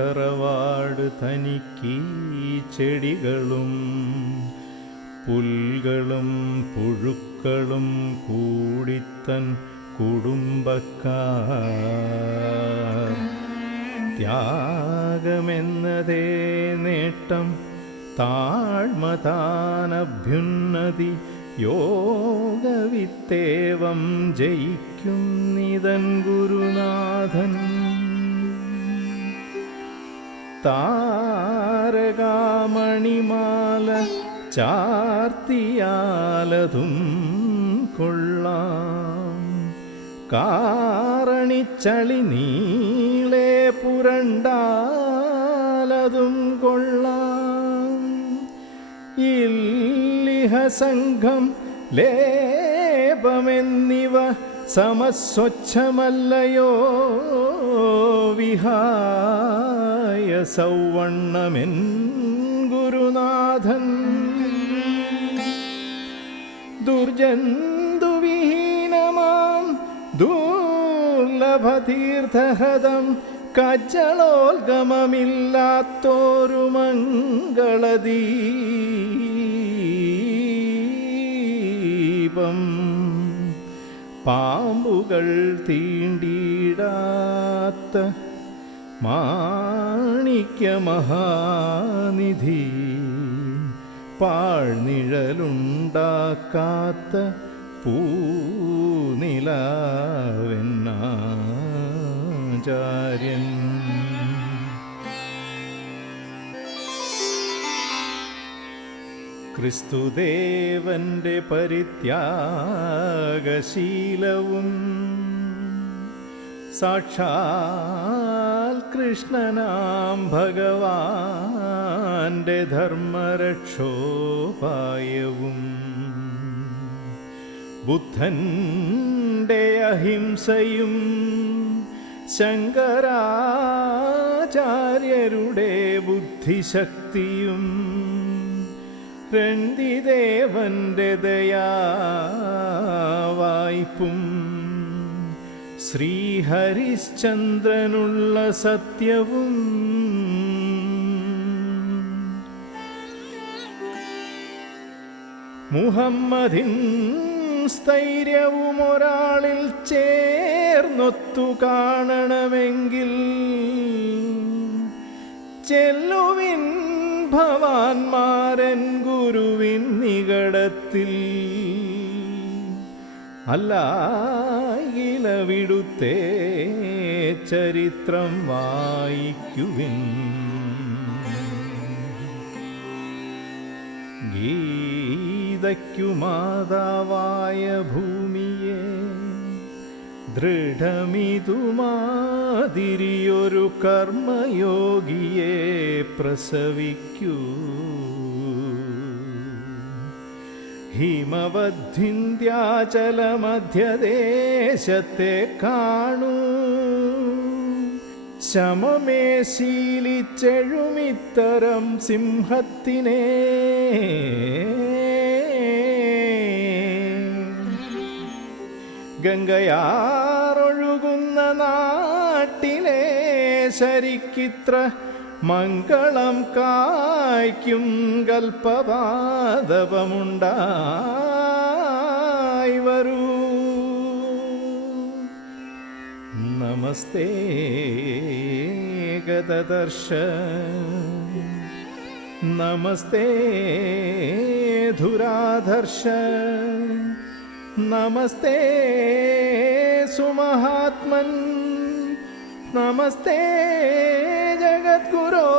തറവാട് തനിക്കീ ചെടികളും പുൽകളും പുഴുക്കളും കൂടിത്തൻ കുടുംബക്കാർ. ത്യാഗമെന്നതേ നേട്ടം, താഴ്മതാനഭ്യുന്നതി, യോഗവിത്തേവം ജയിക്കുന്നിതൻ ഗുരുനാഥൻ. താരകാമണിമാല ചാർത്തിയാലതും കൊള്ളാം, കാരണിച്ചളി നീളെ പുരണ്ടാലതും കൊള്ളാം. ഇല്ലിഹസംഘം ലേപമെന്നിവ സമസ്വച്ഛമല്ലയോ, വിഹായ സൗവണ്ണമെൻ ഗുരുനാഥൻ. ദുർജന്തുവിഹീനമാം ദുർലഭതീർത്ഥഹൃദം, കജ്ജളോൽഗമമില്ലാത്തോരു മംഗളദീപം, പാമ്പുകൾ തീണ്ടിടാത്ത മാണിക്യമഹാനിധി, പാഴ്നിഴലുണ്ടാക്കാത്ത പൂനിലാവെന്നാചാര്യൻ. ക്രിസ്തുദേവന്റെ പരിത്യാഗശീലവും സാക്ഷാൽ കൃഷ്ണനാം ഭഗവാന്റെ ധർമ്മരക്ഷോപായവും, ബുദ്ധന്റെ അഹിംസയും ശങ്കരാചാര്യരുടെ ബുദ്ധിശക്തിയും, രണ്ടിദേവന്റെ ദയാവായ്പും, ശ്രീഹരിശ്ചന്ദ്രനുള്ള സത്യവും, മുഹമ്മദിൻ സ്ഥൈര്യവും ഒരാളിൽ ചേർന്നൊത്തു കാണണമെങ്കിൽ, ചെല്ലുവിൻ ഭവാന്മാരൻ ഗുരുവിൻ നികടത്തിൽ, അല്ലായിലവിടുത്തെ ചരിത്രം വായിക്കുവിൻ. ഗീതയ്ക്കു മാതാവായ ഭൂമിയെ, ദൃഢമിതുമാതിരിയൊരു കർമ്മയോഗിയെ പ്രസവിക്കൂ. ഹിമവദ്വിന്ധ്യാചലമധ്യദേശത്തെ കാണൂ, ശമമേ ശീലിച്ചെഴുമിത്തരം സിംഹത്തിനെ. ഗംഗയാറൊഴുകുന്ന നാട്ടിലെ ശരിക്കിത്ര മംഗളം കായ്ക്കും കൽപ്പപാദപമുണ്ടായി വരൂ. നമസ്തേ ഗതദർശ, നമസ്തേ ധുരാധർഷ, നമസ്തേ സുമഹാത്മൻ, നമസ്തേ ജഗദ്ഗുരോ.